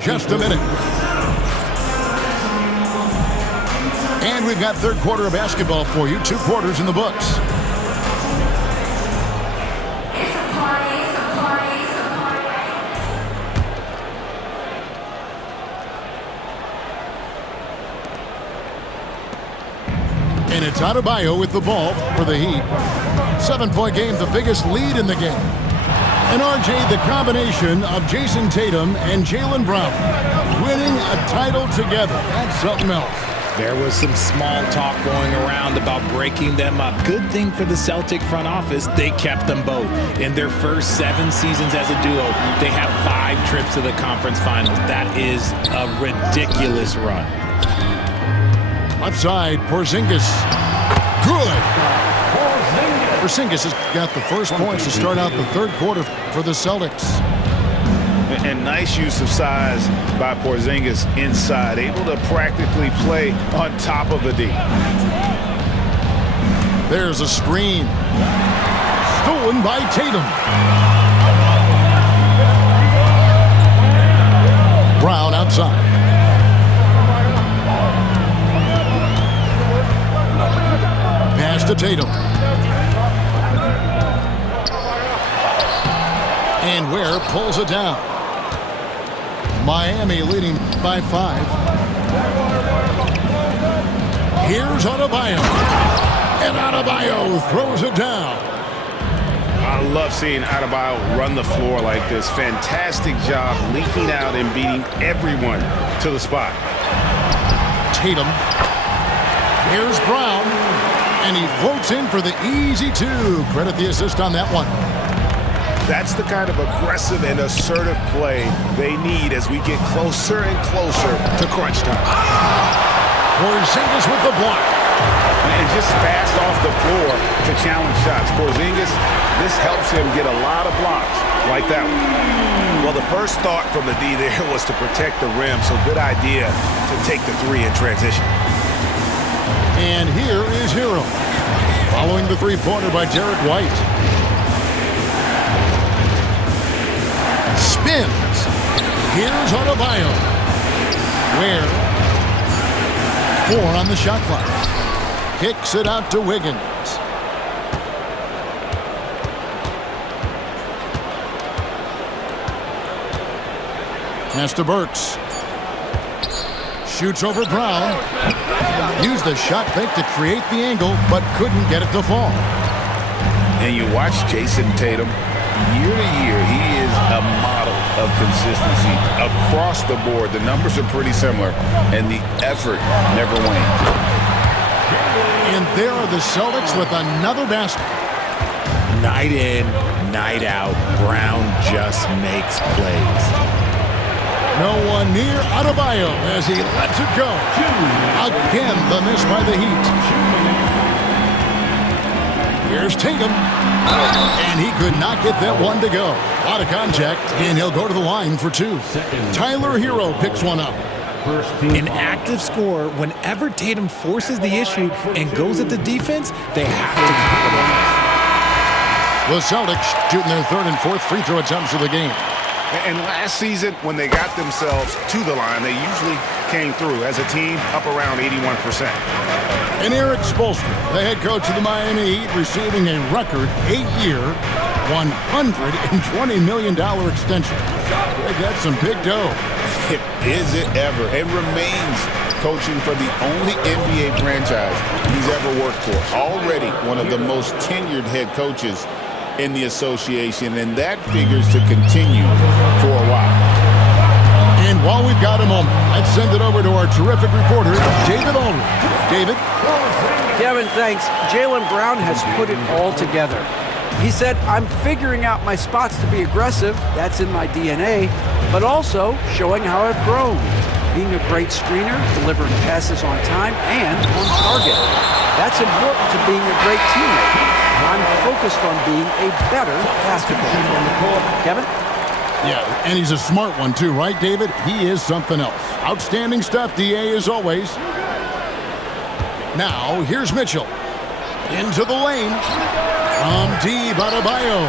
Just a minute. And we've got third quarter of basketball for you. 2 quarters in the books. And it's Adebayo with the ball for the Heat. 7-point game, the biggest lead in the game. And RJ, the combination of Jason Tatum and Jaylen Brown winning a title together. That's something else. There was some small talk going around about breaking them up. Good thing for the Celtic front office, they kept them both. In their first 7 seasons as a duo, they have 5 trips to the conference finals. That is a ridiculous run. Left side, Porzingis. Good. Porzingis has got the first points to start out the third quarter for the Celtics. And nice use of size by Porzingis inside, able to practically play on top of the D. There's a screen. Stolen by Tatum. Brown outside. Pass to Tatum. And Ware pulls it down. Miami leading by 5. Here's Adebayo. And Adebayo throws it down. I love seeing Adebayo run the floor like this. Fantastic job leaking out and beating everyone to the spot. Tatum. Here's Brown. And he floats in for the easy 2. Credit the assist on that one. That's the kind of aggressive and assertive play they need as we get closer and closer to crunch time. Porzingis with the block. And just fast off the floor to challenge shots. Porzingis, this helps him get a lot of blocks like that one. Well, the first thought from the D there was to protect the rim, so good idea to take the 3 in transition. And here is Hero. Following the 3-pointer by Derek White. Spins. Here's Adebayo. Ware. 4 on the shot clock. Kicks it out to Wiggins. Pass to Burks. Shoots over Brown. Used the shot fake to create the angle, but couldn't get it to fall. And you watch Jason Tatum. Year to year, he is a model of consistency across the board. The numbers are pretty similar, and the effort never wanes. And there are the Celtics with another basket. Night in, night out, Brown just makes plays. No one near Adebayo as he lets it go. Again, the miss by the Heat. Here's Tatum. And he could not get that one to go. Out of contact, and he'll go to the line for 2. Tyler Hero picks one up. An active scorer, whenever Tatum forces the issue and goes at the defense, they have to capitalize. The Celtics shooting their 3rd and 4th free throw attempts of the game. And last season, when they got themselves to the line, they usually came through as a team up around 81%. And Eric Spoelstra, the head coach of the Miami Heat, receiving a record 8-year, $120 million extension. They got some big dough. Is it ever? It remains coaching for the only NBA franchise he's ever worked for. Already one of the most tenured head coaches in the association, and that figures to continue for a while. And while we've got a moment, let's send it over to our terrific reporter, David Aldridge. David? Kevin, thanks. Jaylen Brown has put it all together. He said, I'm figuring out my spots to be aggressive. That's in my DNA. But also showing how I've grown. Being a great screener, delivering passes on time, and on target. That's important to being a great teammate. I'm focused on being a better basketball player. Kevin? Yeah, and he's a smart one too, right, David? He is something else. Outstanding stuff, DA, as always. Now, here's Mitchell. Into the lane. From Adebayo.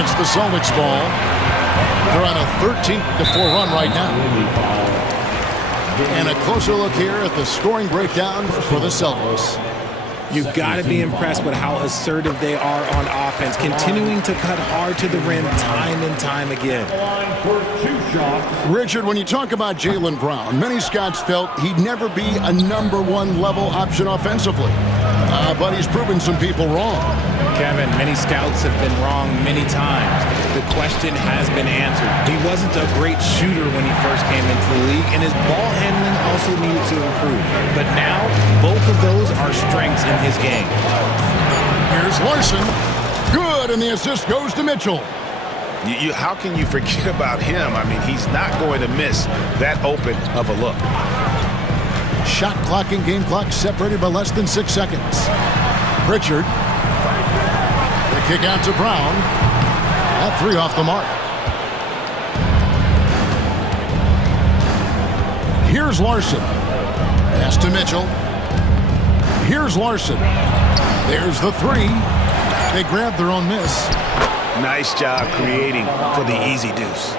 It's the Celtics ball. They're on a 13-4 run right now. And a closer look here at the scoring breakdown for the Celtics. You've got to be impressed with how assertive they are on offense, continuing to cut hard to the rim time and time again. Richard, when you talk about Jaylen Brown, many scouts felt he'd never be a #1 level option offensively. But he's proven some people wrong. Kevin, many scouts have been wrong many times. The question has been answered. He wasn't a great shooter when he first came into the league, and his ball handling also needed to improve. But now, both of those are strengths in his game. Here's Larson. Good, and the assist goes to Mitchell. How can you forget about him? I mean, he's not going to miss that open of a look. Shot clock and game clock separated by less than 6 seconds. Pritchard. The kick out to Brown. That three off the mark. Here's Larson. Pass to Mitchell. Here's Larson. There's the three. They grabbed their own miss. Nice job creating for the easy deuce.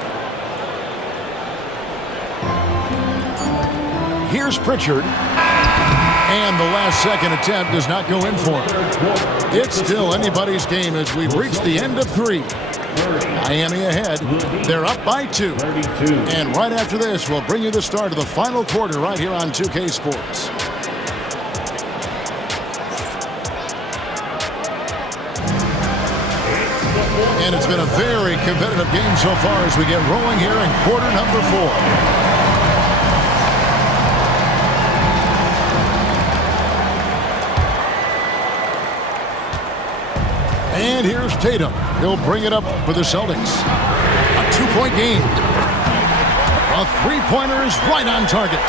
Here's Pritchard. And the last second attempt does not go in for him. It's still anybody's game as we've reached the end of 3. Miami ahead. They're up by 2. And right after this, we'll bring you the start of the final quarter right here on 2K Sports. And it's been a very competitive game so far as we get rolling here in quarter number 4. And here's Tatum. He'll bring it up for the Celtics. A 2-point game. A three-pointer is right on target.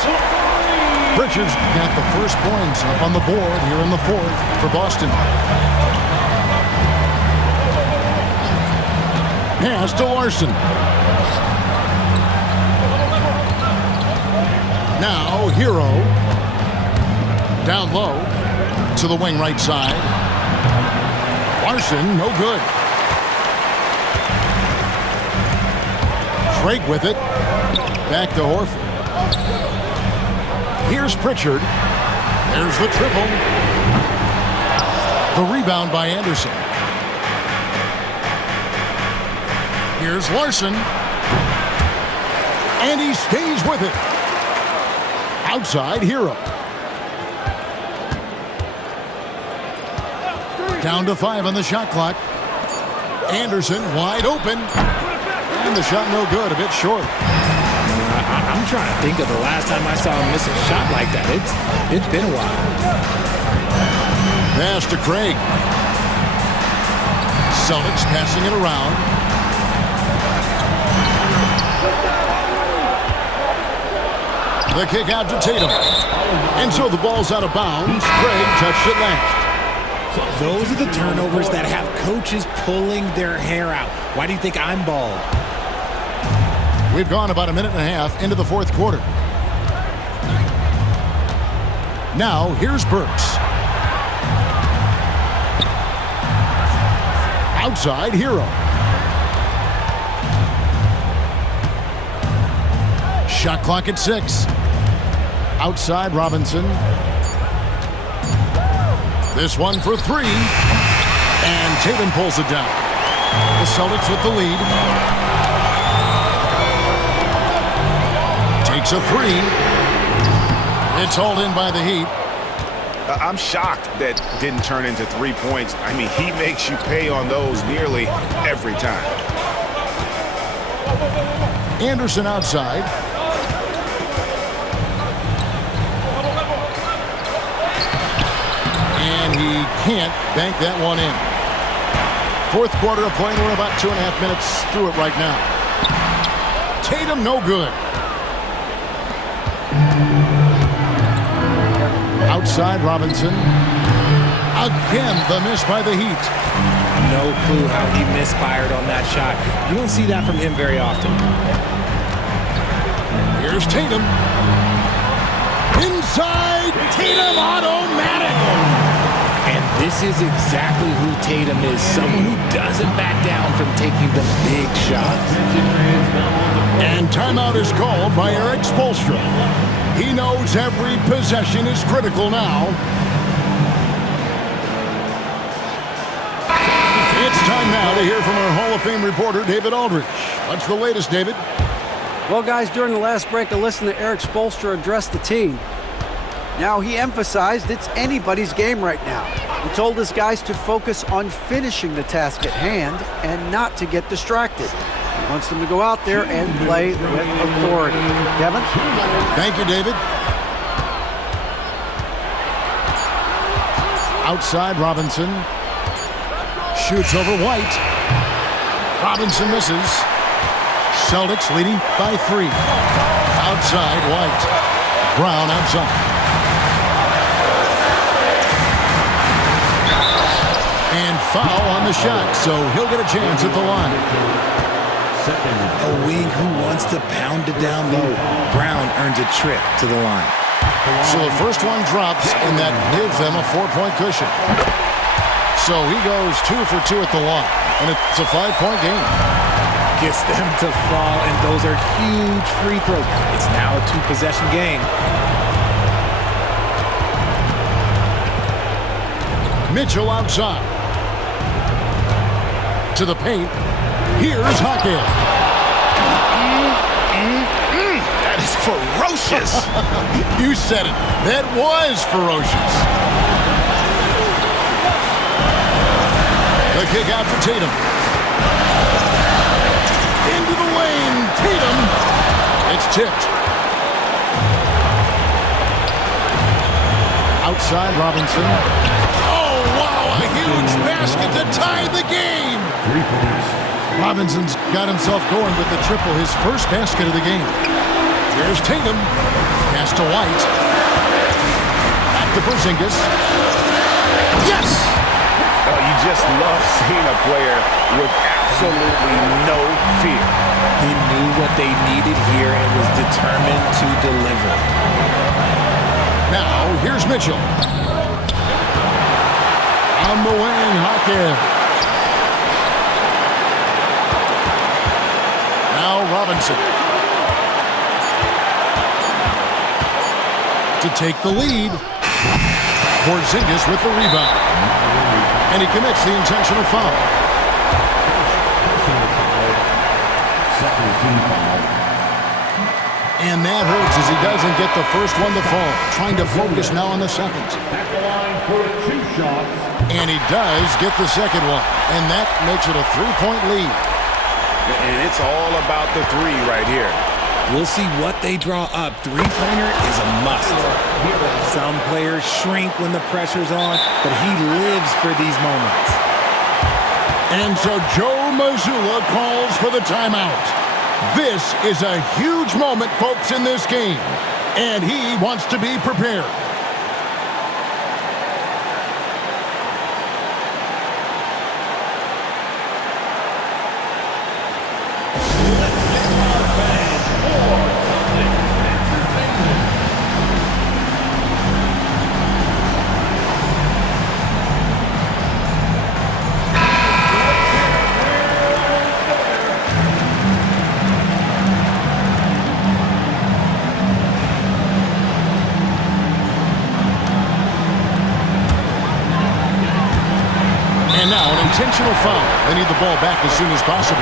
Pritchard's got the first points up on the board here in the 4th for Boston. Pass to Larson. Now Hero. Down low to the wing right side. Larson, no good. Craig with it. Back to Horford. Here's Pritchard. There's the triple. The rebound by Anderson. Here's Larson. And he stays with it. Outside, Hero. Down to 5 on the shot clock. Anderson wide open. And the shot no good, a bit short. I'm trying to think of the last time I saw him miss a shot like that. It's been a while. Pass to Craig. Celtics passing it around. The kick out to Tatum. And so the ball's out of bounds. Craig touched it last. Those are the turnovers that have coaches pulling their hair out. Why do you think I'm bald? We've gone about a minute and a half into the 4th quarter. Now, here's Burks. Outside, Hero. Shot clock at 6. Outside, Robinson. This one for 3. And Tatum pulls it down. The Celtics with the lead. Takes a 3. It's hauled in by the Heat. I'm shocked that didn't turn into 3 points. I mean, he makes you pay on those nearly every time. Anderson outside. And he can't bank that one in. 4th quarter of play. We're about 2.5 minutes through it right now. Tatum no good. Outside Robinson. Again, the miss by the Heat. No clue how he misfired on that shot. You don't see that from him very often. Here's Tatum. Inside, Tatum automatic. And This is exactly who Tatum is, someone who doesn't back down from taking the big shots. And timeout is called by Erik Spoelstra. He knows every possession is critical now. It's time now to hear from our Hall of Fame reporter, David Aldridge. What's the latest, David? Well, guys, during the last break, I listened to Erik Spoelstra address the team. Now, he emphasized it's anybody's game right now. He told his guys to focus on finishing the task at hand and not to get distracted. He wants them to go out there and play with authority. Kevin? Thank you, David. Outside, Robinson. Shoots over White. Robinson misses. Celtics leading by 3. Outside, White. Brown outside. And foul on the shot, so he'll get a chance at the line. A wing who wants to pound it down low. Brown earns a trip to the line. So the first one drops, and that gives them a 4-point cushion. So he goes 2 for 2 at the line, and it's a 5-point game. Gets them to fall, and those are huge free throws. It's now a 2-possession game. Mitchell outside. To the paint. Here's Hackett. That is ferocious. You said it. That was ferocious. The kick out for Tatum. Into the lane. Tatum. It's tipped. Outside, Robinson. Oh, wow. A huge basket to tie the game. 3 points. Robinson's got himself going with the triple, his first basket of the game. There's Tatum. Pass to White. Back to Porzingis. Yes! Oh, you just love seeing a player with absolutely no fear. He knew what they needed here and was determined to deliver. Now, here's Mitchell. On the wing, Hackett. Now Robinson. To take the lead. Porzingis with the rebound. And he commits the intentional foul. Second team foul. And that hurts as he doesn't get the first one to fall. Trying to focus now on the second. At the line for 2 shots. And he does get the second one. And that makes it a 3-point lead. And it's all about the 3 right here. We'll see what they draw up. Three-pointer is a must. Some players shrink when the pressure's on, but he lives for these moments. And so Joe Mazzulla calls for the timeout. This is a huge moment, folks, in this game. And he wants to be prepared. Intentional foul. They need the ball back as soon as possible.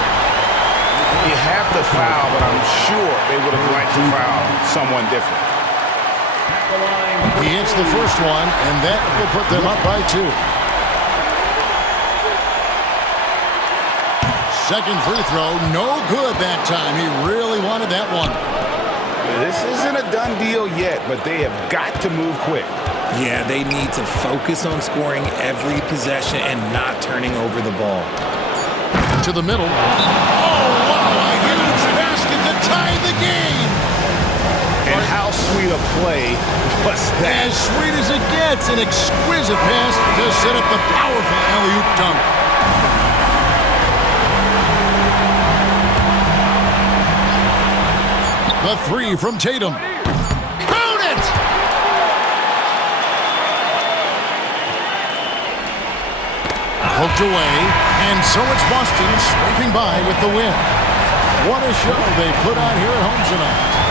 You have to foul, but I'm sure they would have liked to foul someone different. He hits the first one, and that will put them up by 2. Second free throw, no good that time. He really wanted that one. This isn't a done deal yet, but they have got to move quick. Yeah, they need to focus on scoring every possession and not turning over the ball. To the middle. Oh, wow, a huge basket to tie the game. And how sweet a play was that? As sweet as it gets, an exquisite pass to set up the powerful alley-oop dunk. The 3 from Tatum. Count it! Poked away, and so it's Boston scraping by with the win. What a show they put on here at home tonight.